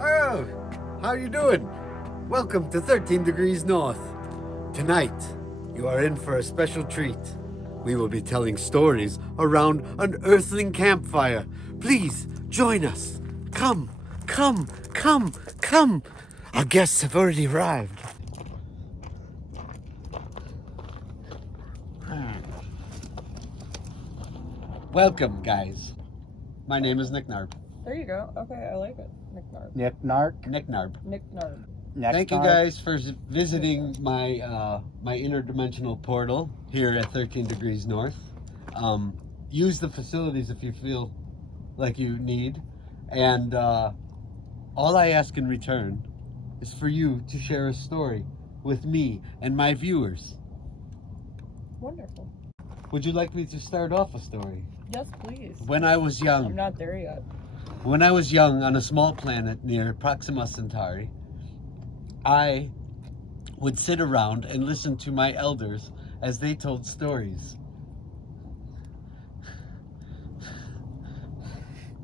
Oh, how you doing? Welcome to 13 Degrees North. Tonight, you are in for a special treat. We will be telling stories around an earthling campfire. Please, join us. Come, come, come, come. Our guests have already arrived. Welcome, guys. My name is Nick Narb. There you go. Okay, I like it. Nick Narb. Nick Nark. Nick Narb. Nick Narb. Thank you guys for visiting my my interdimensional portal here at 13 Degrees North. Use the facilities if you feel like you need, and all I ask in return is for you to share a story with me and my viewers. Wonderful. Would you like me to start off a story? Yes, please. When I was young. I'm not there yet. When I was young on a small planet near Proxima Centauri, I would sit around and listen to my elders as they told stories.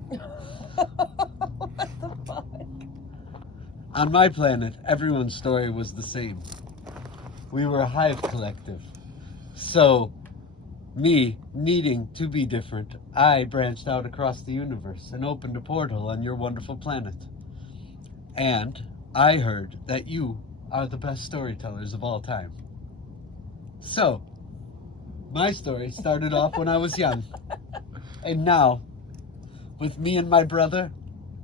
What the fuck? On my planet, everyone's story was the same. We were a hive collective. So, me needing to be different, I branched out across the universe and opened a portal on your wonderful planet. And I heard that you are the best storytellers of all time. So, my story started off when I was young. And now, with me and my brother,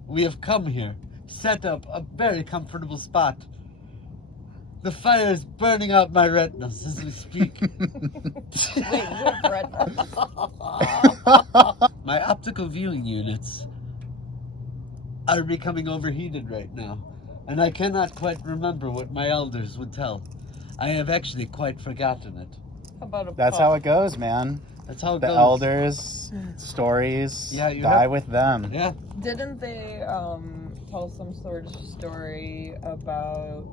we have come here, set up a very comfortable spot. The fire is burning out my retinas as we speak. Wait, what retina? My optical viewing units are becoming overheated right now, and I cannot quite remember what my elders would tell. I have actually quite forgotten it. How about a That's puff? how it goes, man. That's how it The goes. elders, stories, Yeah, you die have- with them. Yeah. Didn't they tell some sort of story about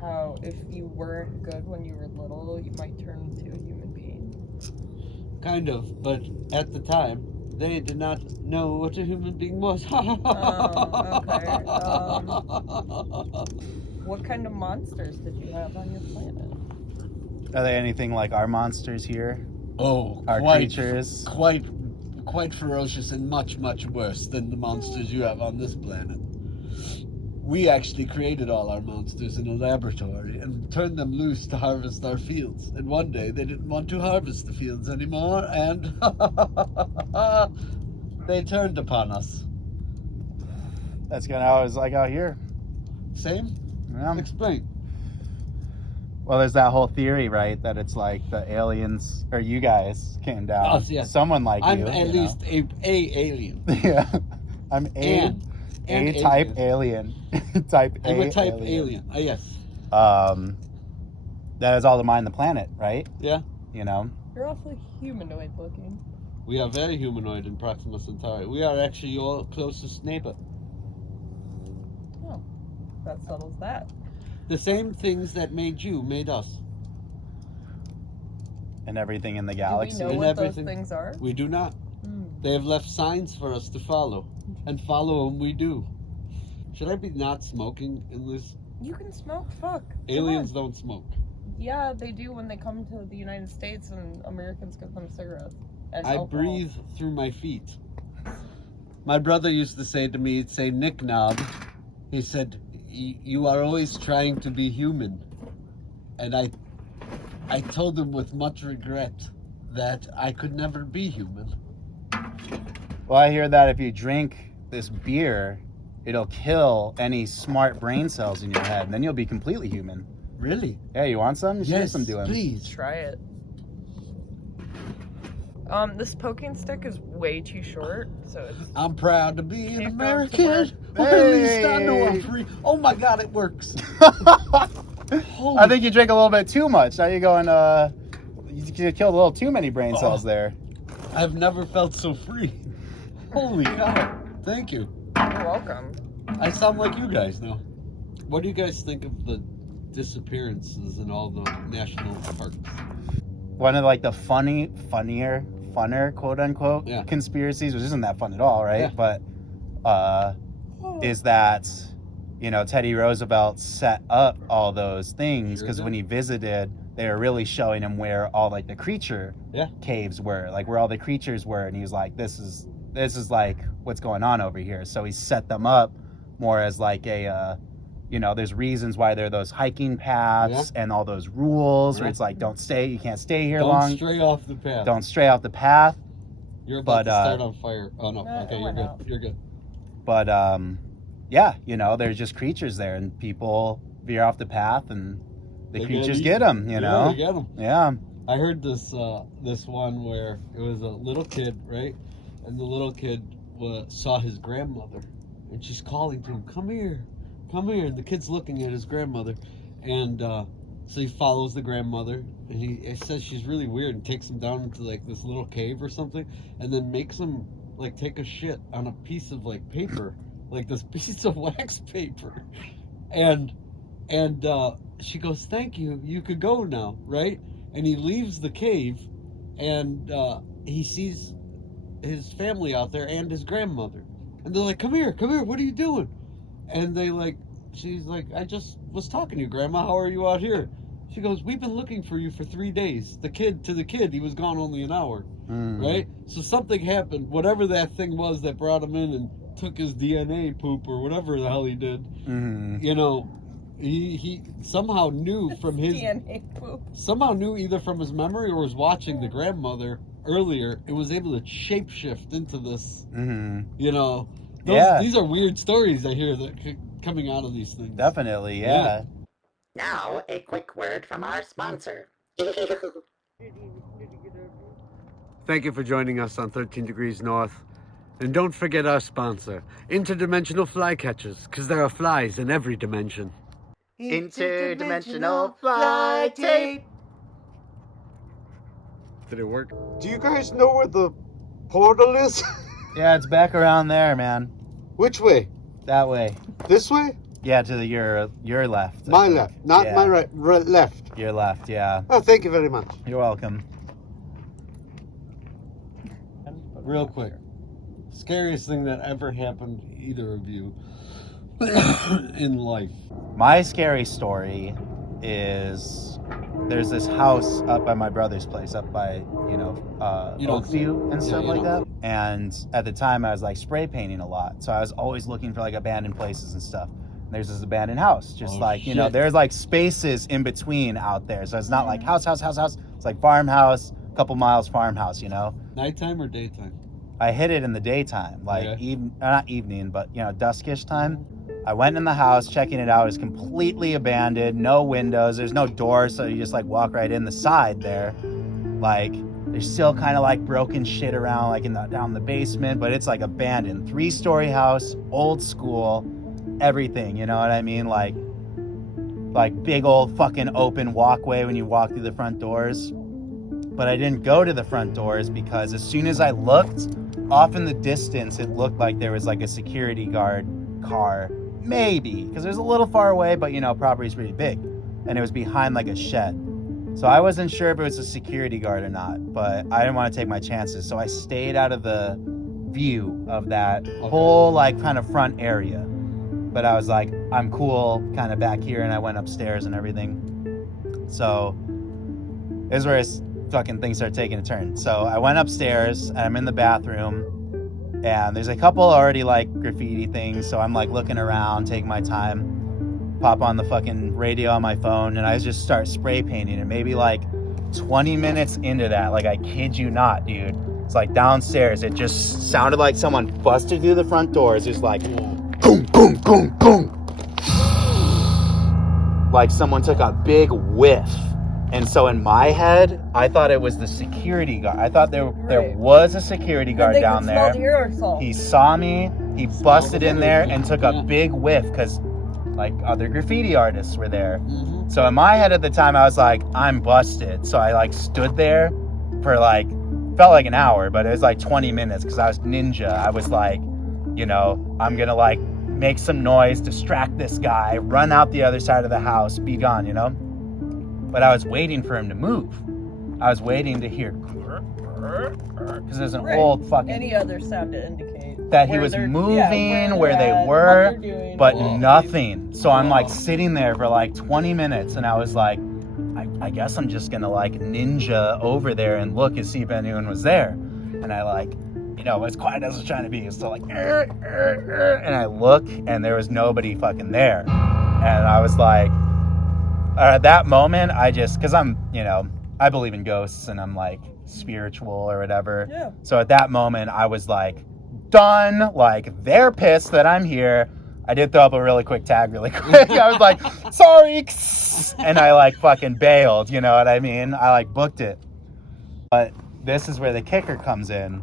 how if you weren't good when you were little, you might turn into a human being? Kind of, but at the time, they did not know what a human being was. Okay. What kind of monsters did you have on your planet? Are they anything like our monsters here? Oh, Our creatures? Quite ferocious and much, much worse than the monsters you have on this planet. We actually created all our monsters in a laboratory and turned them loose to harvest our fields. And one day they didn't want to harvest the fields anymore, and they turned upon us. That's kind of how it's like out here. Same? Yeah. Explain. Well, there's that whole theory, right? That it's like the aliens, or you guys came down. Us, yes. Someone like I'm you. at you least a alien. know? Yeah. I'm And A-type alien. Type A I'm a type alien. Yes. That is all to mine the planet, right? Yeah. You know? You're awfully humanoid looking. We are very humanoid in Proxima Centauri. We are actually your closest neighbor. Oh, that settles that. The same things that made you made us. And everything in the Do galaxy. we know And what everything. those things are? We do not. Hmm. They have left signs for us to follow, and follow them we do. Should I be not smoking in this? You can smoke. Fuck. Come Aliens on. don't smoke. Yeah, they do when they come to the United States and Americans give them cigarettes. And I alcohol. breathe through my feet. My brother used to say to me, he'd say, Nick Knob, he said, you are always trying to be human. And I told him with much regret that I could never be human. Well, I hear that if you drink this beer, it'll kill any smart brain cells in your head, and then you'll be completely human. Really? Yeah, you want some? You should get Yes, some doing. please. Try it. This poking stick is way too short, so it's... I'm proud to be an Can't go American. to Well, at least I know I'm Hey. free. Oh my God, it works. Holy I think you drink a little bit too much. Now you're going, you killed a little too many brain cells there. I've never felt so free. Holy cow. Thank you. You're welcome. I sound like you guys now. What do you guys think of the disappearances in all the national parks? One of like the funner, quote unquote, Yeah. conspiracies, which isn't that fun at all, right? Yeah. But is that, you know, Teddy Roosevelt set up all those things because Sure when he visited, they were really showing him where all like the creature caves were, like where all the creatures were, and he was like, this is like what's going on over here. So he set them up more as like a you know, there's reasons why there are those hiking paths and all those rules where it's like, you can't stay here long. Don't stray off the path. Don't stray off the path. You're about to start on fire. Oh no, No, okay, it you're went good. out. You're good. But yeah, you know, there's just creatures there, and people veer off the path, and the creatures get them. You know, they get them. Yeah. I heard this one where it was a little kid, right? And the little kid saw his grandmother, and she's calling to him, "Come here, come here." And the kid's looking at his grandmother, and so he follows the grandmother, and he says she's really weird, and takes him down into like this little cave or something, and then makes him like take a shit on a piece of like paper, like this piece of wax paper, and she goes, "Thank you, you could go now," right? And he leaves the cave, and he sees his family out there and his grandmother, and they're like, "Come here, what are you doing?" And she's like, "I just was talking to you, Grandma. How are you out here?" She goes, "We've been looking for you for 3 days. The kid, he was gone only an hour." Right? So something happened, whatever that thing was that brought him in and took his DNA poop or whatever the hell he did. You know, he somehow knew from his DNA poop. somehow knew either from his memory or was watching the grandmother earlier, it was able to shapeshift into this. You know, these are weird stories I hear that coming out of these things. Definitely, yeah. Now, a quick word from our sponsor. Thank you for joining us on 13 Degrees North. And don't forget our sponsor, Interdimensional Fly Catchers, because there are flies in every dimension. Interdimensional fly tape. Did it work? Do you guys know where the portal is? Yeah, it's back around there, man. Which way? That way. This way? Yeah, to your left. My left, not Yeah. my right, left. Your left, yeah. Oh, thank you very much. You're welcome. Real quick. Scariest thing that ever happened to either of you in life. My scary story is there's this house up by my brother's place, up by, You don't- Oakview and stuff you like that. don't- And at the time I was like spray painting a lot. So I was always looking for like abandoned places and stuff. And there's this abandoned house, just you know, shit. there's like spaces in between out there. So it's not like house. It's like farmhouse, a couple miles farmhouse, you know? Nighttime or daytime? I hit it in the daytime, like Okay. not evening, but you know, duskish time. I went in the house, checking it out. It was completely abandoned, no windows, there's no doors, so you just like walk right in the side there. Like there's still kind of like broken shit around, like down the basement, but it's like abandoned. 3-story house, old school, everything. You know what I mean? Like big old fucking open walkway when you walk through the front doors. But I didn't go to the front doors because as soon as I looked off in the distance, it looked like there was like a security guard car, maybe, because it was a little far away, but you know, property's pretty big, and it was behind like a shed. So I wasn't sure if it was a security guard or not, but I didn't want to take my chances, so I stayed out of the view of that whole like kind of front area. But I was like, I'm cool kind of back here, and I went upstairs and everything. So this is where fucking things started taking a turn. So I went upstairs and I'm in the bathroom, and there's a couple already like graffiti things, so I'm like looking around, taking my time, pop on the fucking radio on my phone, and I just start spray painting. And maybe like 20 minutes into that, like I kid you not, dude, it's like downstairs, it just sounded like someone busted through the front doors, just like boom, boom, boom, boom, like someone took a big whiff. And so in my head, I thought it was the security guard. I thought there was a security guard down there. He saw me, he busted in there and took a big whiff because like other graffiti artists were there. So in my head at the time, I was like, I'm busted. So I like stood there for like, felt like an hour, but it was like 20 minutes because I was ninja. I was like, you know, I'm going to like make some noise, distract this guy, run out the other side of the house, be gone, you know? But I was waiting for him to move. I was waiting to hear, because there's an old fucking... Any other sound to indicate that he where was they're- moving, where they at, were, what they're doing, but all nothing. So I'm like sitting there for like 20 minutes and I was like, I guess I'm just gonna like ninja over there and look and see if anyone was there. And I like, you know, as quiet as I was trying to be, so like, and I look and there was nobody fucking there. And I was like, at that moment, I just, cause I'm, you know, I believe in ghosts and I'm like spiritual or whatever. Yeah. So at that moment, I was like, done. Like, they're pissed that I'm here. I did throw up a really quick tag really quick. I was like, sorry. And I like fucking bailed, you know what I mean? I like booked it. But this is where the kicker comes in.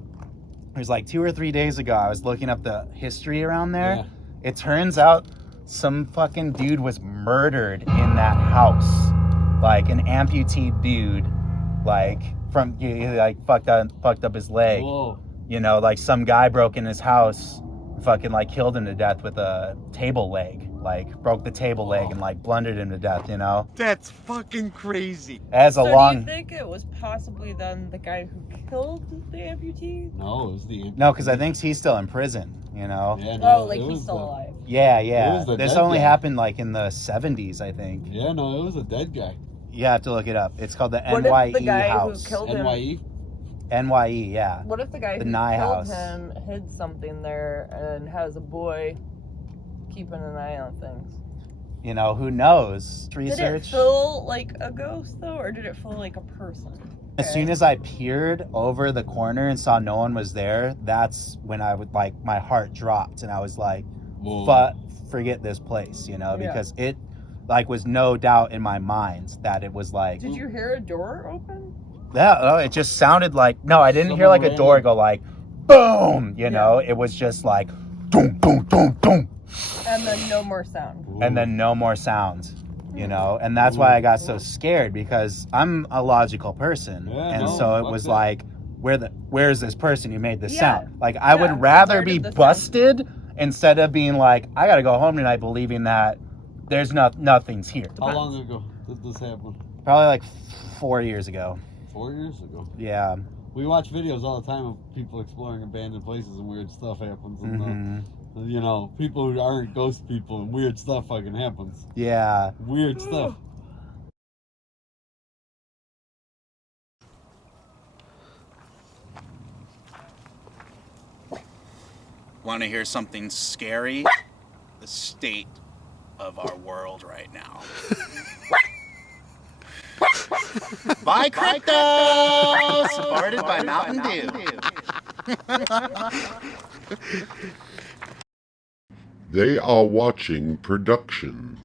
It was like 2 or 3 days ago, I was looking up the history around there. Yeah. It turns out some fucking dude was murdered in that house. Like an amputee dude, like from, he like fucked up his leg. Whoa. You know, like some guy broke in his house, fucking like killed him to death with a table leg. Like broke the table leg and like blundered him to death, you know? That's fucking crazy. As a So long... do you think it was possibly then the guy who killed the amputee? No, it was the... No, because I think he's still in prison, you know? Yeah, no, Oh, like it he's was still the- alive. Yeah, It yeah. was the This dead only guy. happened like in the 70s, I think. Yeah, no, it was a dead guy. You have to look it up. It's called the What NYE if the guy house. who killed him? NYE? NYE, yeah. What if the guy The who Nye killed house. him hid something there and has a boy keeping an eye on things? You know, who knows? Did it Research. feel like a ghost though, or did it feel like a person? As soon as I peered over the corner and saw no one was there, that's when I would like, my heart dropped and I was like, Whoa. but forget this place, you know, Yeah. because it like was no doubt in my mind that it was like, Did you hear a door open? yeah, oh, it just sounded like, no, I didn't hear Someone like a ran door in. go like, boom, you know, it was just like, boom, boom, boom, boom, And then no more sound. and then no more sounds, you know, and that's why I got so scared because I'm a logical person, Yeah, and no, so it fuck was that. like, where's this person who made this Yeah. sound? Like, I Yeah, would rather where be did the sound- busted instead of being like, I gotta go home tonight believing that there's nothing's here. How long ago did this happen? Probably like 4 years ago. 4 years ago. Yeah. We watch videos all the time of people exploring abandoned places and weird stuff happens. And, Mhm. you know, people who aren't ghost people and weird stuff fucking happens. Yeah. Weird stuff. Want to hear something scary? The state of our world right now. Buy crypto! Supported by Mountain Dew. They are watching production.